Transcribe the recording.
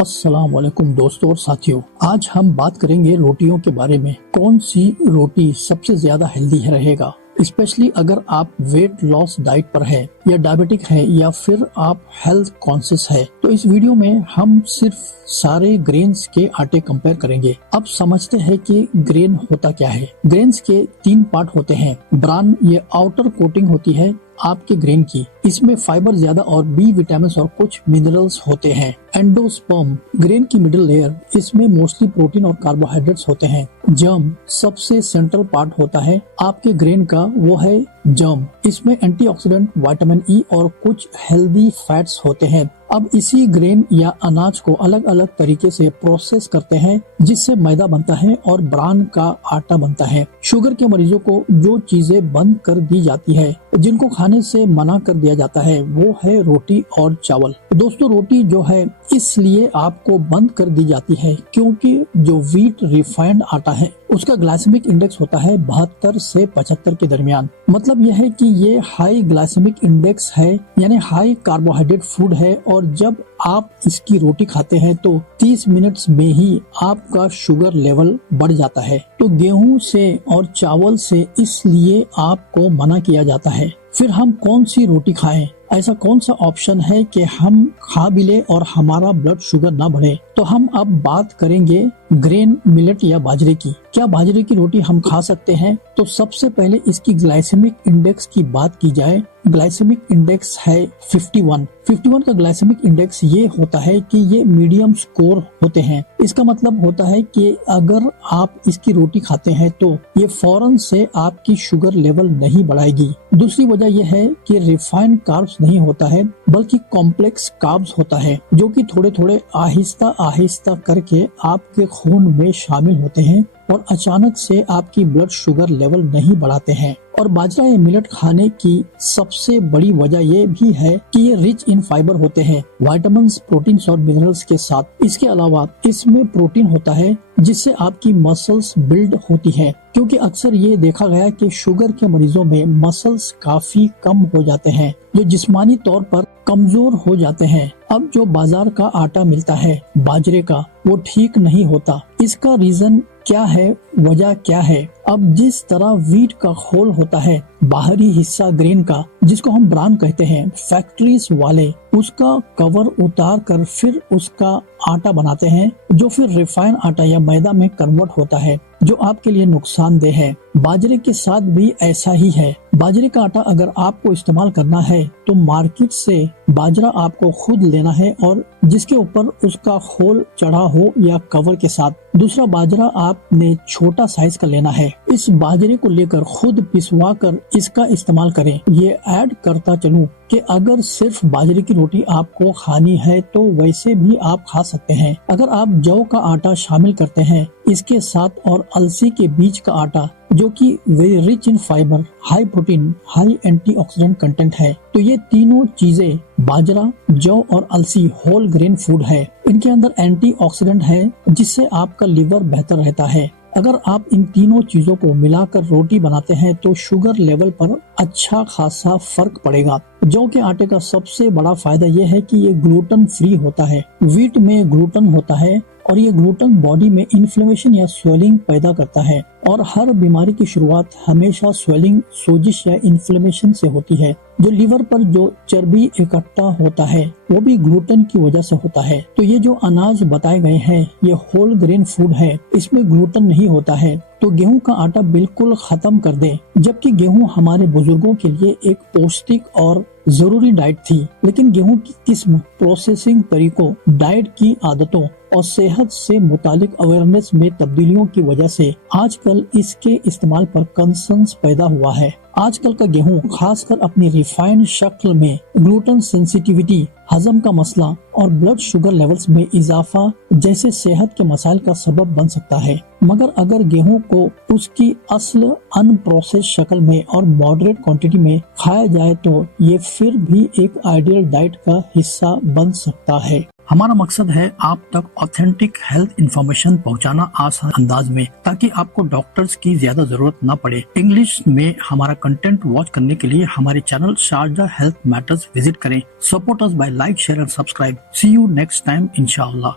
अस्सलाम वालेकुम दोस्तों और साथियों, आज हम बात करेंगे रोटियों के बारे में। कौन सी रोटी सबसे ज्यादा हेल्दी रहेगा, स्पेशली अगर आप वेट लॉस डाइट पर है या डायबिटिक है या फिर आप हेल्थ कॉन्शियस है। तो इस वीडियो में हम सिर्फ सारे ग्रेन्स के आटे कंपेयर करेंगे। अब समझते हैं कि ग्रेन होता क्या है। ग्रेन्स के 3 पार्ट होते हैं। ब्रान ये आउटर कोटिंग होती है आपके ग्रेन की, इसमें फाइबर ज्यादा और बी विटामिन और कुछ मिनरल्स होते हैं। एंडोस्पर्म ग्रेन की मिडिल लेयर, इसमें मोस्टली प्रोटीन और कार्बोहाइड्रेट्स होते हैं। जर्म सबसे सेंट्रल पार्ट होता है आपके ग्रेन का, वो है जर्म। इसमें एंटीऑक्सीडेंट, विटामिन ई और कुछ हेल्दी फैट्स होते हैं। अब इसी ग्रेन या अनाज को अलग अलग तरीके से प्रोसेस करते हैं, जिससे मैदा बनता है और ब्रान का आटा बनता है। शुगर के मरीजों को जो चीजें बंद कर दी जाती है, जिनको खाने से मना कर दिया जाता है, वो है रोटी और चावल। दोस्तों, रोटी जो है इसलिए आपको बंद कर दी जाती है क्योंकि जो व्हीट रिफाइंड आटा है उसका ग्लाइसेमिक इंडेक्स होता है 72 से 75 के दरमियान। मतलब यह है कि ये हाई ग्लाइसेमिक इंडेक्स है, यानी हाई कार्बोहाइड्रेट फूड है, और जब आप इसकी रोटी खाते हैं तो 30 मिनट्स में ही आपका शुगर लेवल बढ़ जाता है। तो गेहूं से और चावल से इसलिए आपको मना किया जाता है। फिर हम कौन सी रोटी खाएं? ऐसा कौन सा ऑप्शन है कि हम खा भी ले और हमारा ब्लड शुगर ना बढ़े? तो हम अब बात करेंगे ग्रेन, मिलेट या बाजरे की। क्या बाजरे की रोटी हम खा सकते हैं? तो सबसे पहले इसकी ग्लाइसेमिक इंडेक्स की बात की जाए। ग्लाइसेमिक इंडेक्स है 51 का ग्लाइसेमिक इंडेक्स ये होता है कि ये मीडियम स्कोर होते हैं। इसका मतलब होता है कि अगर आप इसकी रोटी खाते हैं तो ये फौरन से आपकी शुगर लेवल नहीं बढ़ाएगी। दूसरी वजह यह है कि रिफाइंड कार्ब्स नहीं होता है, बल्कि कॉम्प्लेक्स कार्ब्स होता है, जो कि थोड़े थोड़े आहिस्ता आहिस्ता करके आपके खून में शामिल होते हैं और अचानक से आपकी ब्लड शुगर लेवल नहीं बढ़ाते हैं। और बाजरा या मिलेट खाने की सबसे बड़ी वजह ये भी है कि ये रिच इन फाइबर होते हैं, विटामिन्स, प्रोटीन्स और मिनरल्स के साथ। इसके अलावा इसमें प्रोटीन होता है जिससे आपकी मसल्स बिल्ड होती है, क्योंकि अक्सर ये देखा गया कि शुगर के मरीजों में मसल्स काफी कम हो जाते हैं, जो जिस्मानी तौर पर कमजोर हो जाते हैं। अब जो बाजार का आटा मिलता है बाजरे का, वो ठीक नहीं होता। इसका रीजन क्या है, वजह क्या है? अब जिस तरह व्हीट का खोल होता है, बाहरी हिस्सा ग्रेन का, जिसको हम ब्रान कहते हैं, फैक्ट्रीज वाले उसका कवर उतार कर फिर उसका आटा बनाते हैं, जो फिर रिफाइंड आटा या मैदा में कन्वर्ट होता है, जो आपके लिए नुकसानदेह है। बाजरे के साथ भी ऐसा ही है। बाजरे का आटा अगर आपको इस्तेमाल करना है तो मार्केट से बाजरा आपको खुद लेना है, और जिसके ऊपर उसका खोल चढ़ा हो या कवर के साथ। दूसरा बाजरा आपने छोटा साइज का लेना है। इस बाजरे को लेकर खुद पिसवा कर इसका इस्तेमाल करें। ये ऐड करता चलूं कि अगर सिर्फ बाजरे की रोटी आपको खानी है तो वैसे भी आप खा सकते हैं। अगर आप जौ का आटा शामिल करते हैं इसके साथ, और अलसी के बीज का आटा, जो कि very rich in fibre, high protein, high antioxidant content है, तो ये तीनों चीजें, बाजरा, जौ और अलसी होल ग्रेन फूड है। इनके अंदर एंटीऑक्सीडेंट है, जिससे आपका लिवर बेहतर रहता है। अगर आप इन तीनों चीजों को मिलाकर रोटी बनाते हैं तो शुगर लेवल पर अच्छा खासा फर्क पड़ेगा। जौ के आटे का सबसे बड़ा फायदा यह है कि ये ग्लूटेन फ्री होता है। व्हीट में ग्लूटेन होता है और ये ग्लूटेन बॉडी में इन्फ्लेमेशन या स्वेलिंग पैदा करता है, और हर बीमारी की शुरुआत हमेशा स्वेलिंग, सोजिश या इन्फ्लेमेशन से होती है। जो लीवर पर जो चर्बी इकट्ठा होता है वो भी ग्लूटेन की वजह से होता है। तो ये जो अनाज बताए गए हैं ये होल ग्रेन फूड है, इसमें ग्लूटेन नहीं होता है। तो गेहूं का आटा बिल्कुल खत्म कर दें। जबकि गेहूं हमारे बुजुर्गों के लिए एक पौष्टिक और जरूरी डाइट थी, लेकिन गेहूं की किस्म, प्रोसेसिंग तरीकों, डाइट की आदतों और सेहत से मुतालिक अवेयरनेस में तब्दीलियों की वजह से आजकल इसके इस्तेमाल पर कंसर्न्स पैदा हुआ है। आजकल का गेहूं खासकर अपनी रिफाइंड शक्ल में ग्लूटेन सेंसिटिविटी, हजम का मसला और ब्लड शुगर लेवल्स में इजाफा जैसे सेहत के मसाइल का सबब बन सकता है। मगर अगर गेहूं को उसकी असल अनप्रोसेस शक्ल में और मॉडरेट क्वांटिटी में खाया जाए तो ये फिर भी एक आइडियल डाइट का हिस्सा बन सकता है। हमारा मकसद है आप तक ऑथेंटिक हेल्थ इंफॉर्मेशन पहुंचाना आसान अंदाज में, ताकि आपको डॉक्टर्स की ज्यादा जरूरत न पड़े। इंग्लिश में हमारा कंटेंट वॉच करने के लिए हमारे channel Sharjah health matters visit करें। Support us by like, share and subscribe. See you next time इंशाअल्लाह।